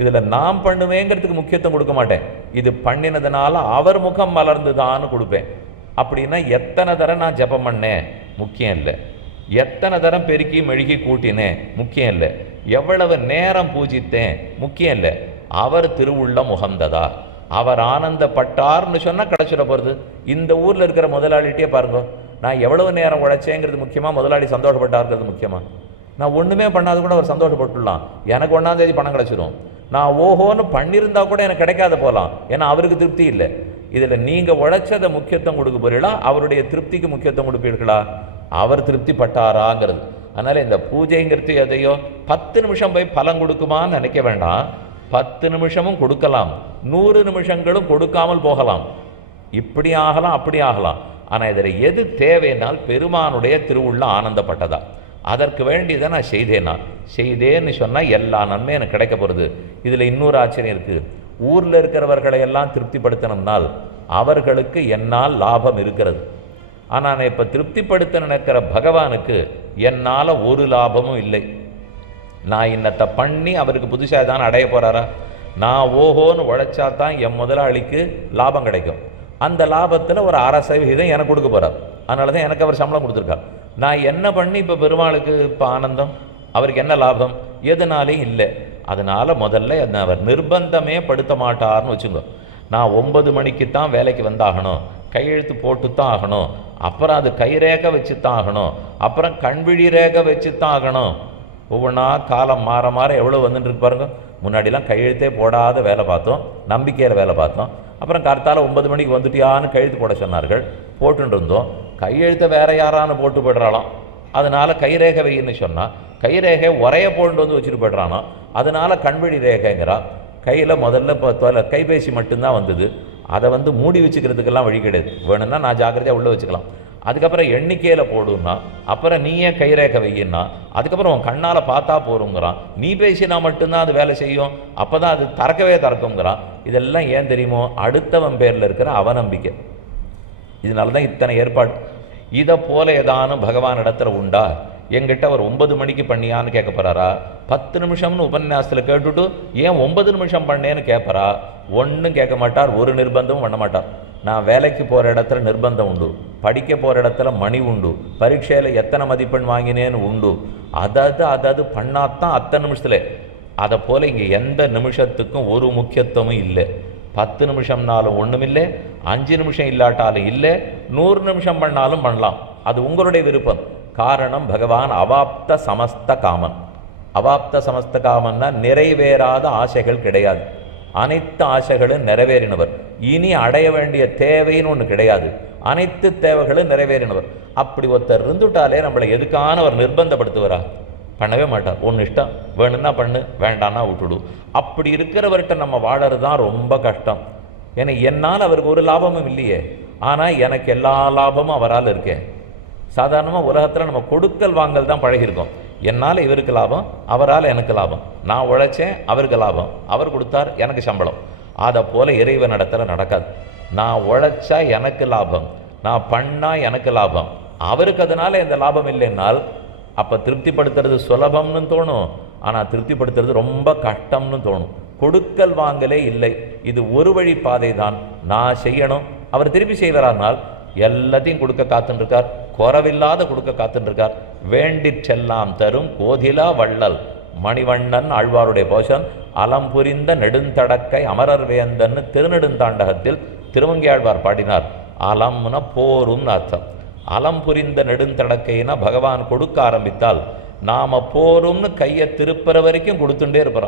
இதில் நாம் பண்ணுவேங்கிறதுக்கு முக்கியத்துவம் கொடுக்க மாட்டேன். இது பண்ணினதுனால அவர் முகம் மலர்ந்துதான்னு கொடுப்பேன். அப்படின்னா எத்தனை தரம் நான் ஜபம் பண்ணேன் முக்கியம் இல்லை, எத்தனை தரம் பெருக்கி மெழுகி கூட்டினேன் முக்கியம் இல்லை, எவ்வளவு நேரம் பூஜித்தேன் முக்கியம் இல்லை, அவர் திருவுள்ள முகந்ததா, அவர் ஆனந்தப்பட்டார்னு சொன்னால் கிடச்சிட போகிறது. இந்த ஊரில் இருக்கிற முதலாளிகிட்டே பாருங்க, நான் எவ்வளவு நேரம் உழைச்சேங்கிறது முக்கியமாக, முதலாளி சந்தோஷப்பட்டாருங்கிறது முக்கியமாக? நான் ஒன்றுமே பண்ணாது கூட அவர் சந்தோஷப்பட்டுடலாம், எனக்கு 1ஆம் தேதி பணம் கிடச்சிடும். நான் ஓஹோன்னு பண்ணியிருந்தா கூட எனக்கு கிடைக்காத போகலாம், ஏன்னா அவருக்கு திருப்தி இல்லை. இதில் நீங்கள் உழைச்சதை முக்கியத்துவம் கொடுக்க போறீங்களா, அவருடைய திருப்திக்கு முக்கியத்துவம் கொடுப்பீர்களா? அவர் திருப்தி பட்டாராங்கிறது. அதனால் இந்த பூஜைங்கிறது எதையோ 10 நிமிஷம் போய் பலன் கொடுக்குமான்னு நினைக்க வேண்டாம். 10 நிமிஷமும் கொடுக்கலாம், 100 நிமிஷங்களும் கொடுக்காமல் போகலாம். இப்படி ஆகலாம், அப்படி ஆகலாம். ஆனால் இதில் எது தேவைனால் பெருமானுடைய திருவுள்ள ஆனந்தப்பட்டதா, அதற்கு வேண்டியதை நான் செய்தேன்னு சொன்னால் எல்லா நன்மையும் எனக்கு கிடைக்க போகிறது. இதில் இன்னொரு ஆச்சரியம் இருக்குது. ஊரில் இருக்கிறவர்களை எல்லாம் திருப்திப்படுத்தணும்னால் அவர்களுக்கு என்னால் லாபம் இருக்கிறது. ஆனால் நான் இப்போ திருப்திப்படுத்த நினைக்கிற பகவானுக்கு என்னால் ஒரு லாபமும் இல்லை. நான் இன்னத்தை பண்ணி அவருக்கு புதுசாக தான் அடைய போகிறாரா? நான் ஓஹோன்னு உழைச்சா தான் என் முதலாளிக்கு லாபம் கிடைக்கும். அந்த லாபத்தில் ஒரு 1/2% எனக்கு கொடுக்க போகிறார். அதனால தான் எனக்கு அவர் சம்பளம் கொடுத்துருக்கார். நான் என்ன பண்ணி இப்போ பெருமாளுக்கு இப்போ ஆனந்தம், அவருக்கு என்ன லாபம்? எதுனாலையும் இல்லை. அதனால் முதல்ல என்னை அவர் நிர்பந்தமே படுத்த மாட்டார்னு வச்சுங்க. நான் 9 மணிக்கு தான் வேலைக்கு வந்தாகணும், கையெழுத்து போட்டு தான் ஆகணும், அப்புறம் அது கைரேகை வச்சு தான் ஆகணும், அப்புறம் கண்விழி ரேகை வச்சு தான் ஆகணும். ஒவ்வொன்றா காலம் மாற மாற எவ்வளோ வந்துட்டுருக்கு பாருங்க. முன்னாடிலாம் கையெழுத்தே போடாத வேலை பார்த்தோம், நம்பிக்கையில் வேலை பார்த்தோம். அப்புறம் கரெக்டால் 9 மணிக்கு வந்துட்டியான்னு கையெழுத்து போட சொன்னார்கள், போட்டுன்னு இருந்தோம். கையெழுத்தை வேற யாரானு போட்டு போய்ட்றாலாம். அதனால் கைரேகை வைன்னு சொன்னால் கைரேகை உரைய போட்டு வந்து வச்சுட்டு போய்ட்றானோ, அதனால் கண்வழி ரேகைங்கிறா. கையில் முதல்ல இப்போ கைபேசி மட்டும்தான் வந்தது, அதை வந்து மூடி வச்சுக்கிறதுக்கெல்லாம் வழி கிடையாது. வேணும்னா நான் ஜாக்கிரதையாக உள்ளே வச்சுக்கலாம். அதுக்கப்புறம் எண்ணிக்கையில் போடுன்னா, அப்புறம் நீயே கைரேகை வையின்னா, அதுக்கப்புறம் உன் கண்ணால் பார்த்தா போருங்கிறான். நீ பேசினா மட்டும்தான் அது வேலை செய்யும், அப்போ தான் அது திறக்குங்கிறான். இதெல்லாம் ஏன் தெரியுமோ? அடுத்தவன் பேரில் இருக்கிற அவநம்பிக்கை. இதனால தான் இத்தனை ஏற்பாடு. இதை போல ஏதானும் பகவான் இடத்துல உண்டா? என்கிட்ட அவர் 9 மணிக்கு பண்ணியான்னு கேட்க போகிறாரா? 10 நிமிஷம்னு உபன்யாசத்தில் கேட்டுட்டு ஏன் 9 நிமிஷம் பண்ணேன்னு கேட்பறா? ஒன்றும் கேட்க மாட்டார், ஒரு நிர்பந்தமும் பண்ண மாட்டார். நான் வேலைக்கு போகிற இடத்துல நிர்பந்தம் உண்டு, படிக்க போகிற இடத்துல மணி உண்டு, பரீட்சையில் எத்தனை மதிப்பெண் வாங்கினேன்னு உண்டு. அதாவது பண்ணாதான் அத்தனை நிமிஷத்தில். அதை போல் இங்கே எந்த நிமிஷத்துக்கும் ஒரு முக்கியத்துவமும் இல்லை. 10 நிமிஷம்னாலும் ஒன்றும் இல்லை, 5 நிமிஷம் இல்லாட்டாலும் இல்லை, 100 நிமிஷம் பண்ணாலும் பண்ணலாம். அது உங்களுடைய விருப்பம். காரணம், பகவான் அவாப்த சமஸ்த காமன். அவாப்த சமஸ்த காமன்னா நிறைவேறாத ஆசைகள் கிடையாது. அனைத்து ஆசைகளும் நிறைவேறினவர். இனி அடைய வேண்டிய தேவைன்னு ஒன்று கிடையாது. அனைத்து தேவைகளும் நிறைவேறினவர். அப்படி ஒருத்தர் இருந்துட்டாலே நம்மளை எதுக்கான அவர் நிர்பந்தப்படுத்துவாரா? பண்ணவே மாட்டார். ஒன்று இஷ்டம், வேணும்னா பண்ணு, வேண்டான்னா விட்டுடு. அப்படி இருக்கிறவர்கிட்ட நம்ம வாழறது தான் ரொம்ப கஷ்டம். ஏன்னா என்னால் அவருக்கு ஒரு லாபமும் இல்லையே, ஆனால் எனக்கு எல்லா லாபமும் அவரால் இருக்கேன். சாதாரணமாக உலகத்தில் நம்ம கொடுக்கல் வாங்கல் தான் பழகியிருக்கோம். என்னால் இவருக்கு லாபம், அவரால் எனக்கு லாபம், நான் உழைச்சேன் அவருக்கு லாபம், அவர் கொடுத்தார் எனக்கு சம்பளம். அதை போல் இறைவனிடத்தில் நடக்காது. நான் உழைச்சா எனக்கு லாபம், நான் பண்ணால் எனக்கு லாபம், அவருக்கு அதனால் எந்த லாபம் இல்லைன்னால் அப்போ திருப்திப்படுத்துறது சுலபம்னு தோணும், ஆனால் திருப்திப்படுத்துறது ரொம்ப கஷ்டம்னு தோணும். கொடுக்கல் வாங்கலே இல்லை, இது ஒரு வழி பாதை தான். நான் செய்யணும், அவர் திருப்பி செய்வாரானால் எல்லாத்தையும் கொடுக்க காத்துருக்கார், குறவில்லாத கொடுக்க காத்துருக்கார். வேண்டிற்றெல்லாம் தரும் கோதிலா வள்ளல் மணிவண்ணன் ஆழ்வாருடைய போஷன் அலம்புரிந்த நெடுந்தடக்கை அமரர் வேந்தன்னு திருநெடுந்தாண்டகத்தில் திருமங்கையாழ்வார் பாடினார். அலம்னா போரும்னு அர்த்தம். அலம்புரிந்த நெடுந்தடக்கைனா பகவான் கொடுக்க ஆரம்பித்தால் நாம் போரும்னு கையை திருப்புற வரைக்கும் கொடுத்துட்டே இருப்போம்.